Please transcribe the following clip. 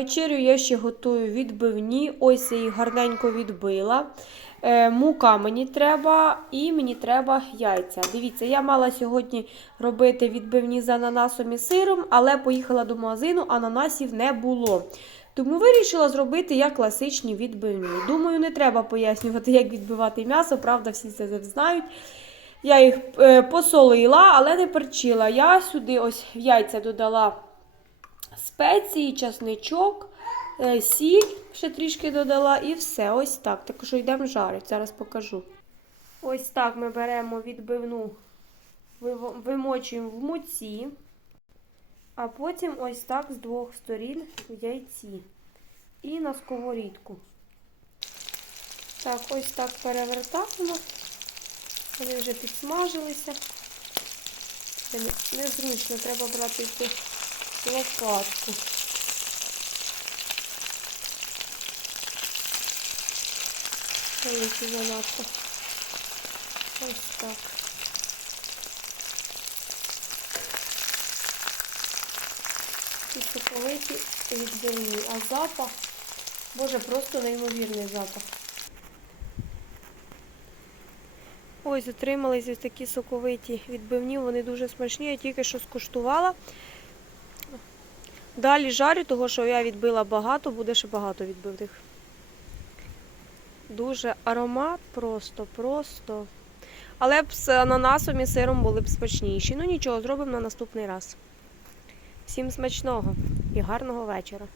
вечерю я ще готую відбивні. Ось я їх гарненько відбила. Е, мука мені треба і мені треба яйця. Дивіться, я мала сьогодні робити відбивні з ананасом і сиром, але поїхала до магазину, ананасів не було. Тому вирішила зробити як класичні відбивні. Думаю, не треба пояснювати, як відбивати м'ясо, правда, всі це знають. Я їх е, посолила, але не перчила. Я сюди ось яйця додала спеції, часничок, е, сіль ще трішки додала і все. Ось так. Так що йдемо жарити. Зараз покажу. Ось так ми беремо відбивну, вимочуємо в муці, а потім ось так з двох сторін в яйці. І на сковорідку. Так, ось так перевертаємо. Вони вже підсмажилися. Незручно, треба брати цю лопатку. Великі занадто. Ось так. І соковиті відбивні. А запах, боже, просто неймовірний запах. Ось отримались ось такі соковиті відбивні, вони дуже смачні, я тільки що скуштувала. Далі жарю, того що я відбила багато, буде ще багато відбивних. Дуже аромат просто, просто. Але б з ананасом і сиром були б смачніші. Ну нічого, зробимо на наступний раз. Всім смачного і гарного вечора.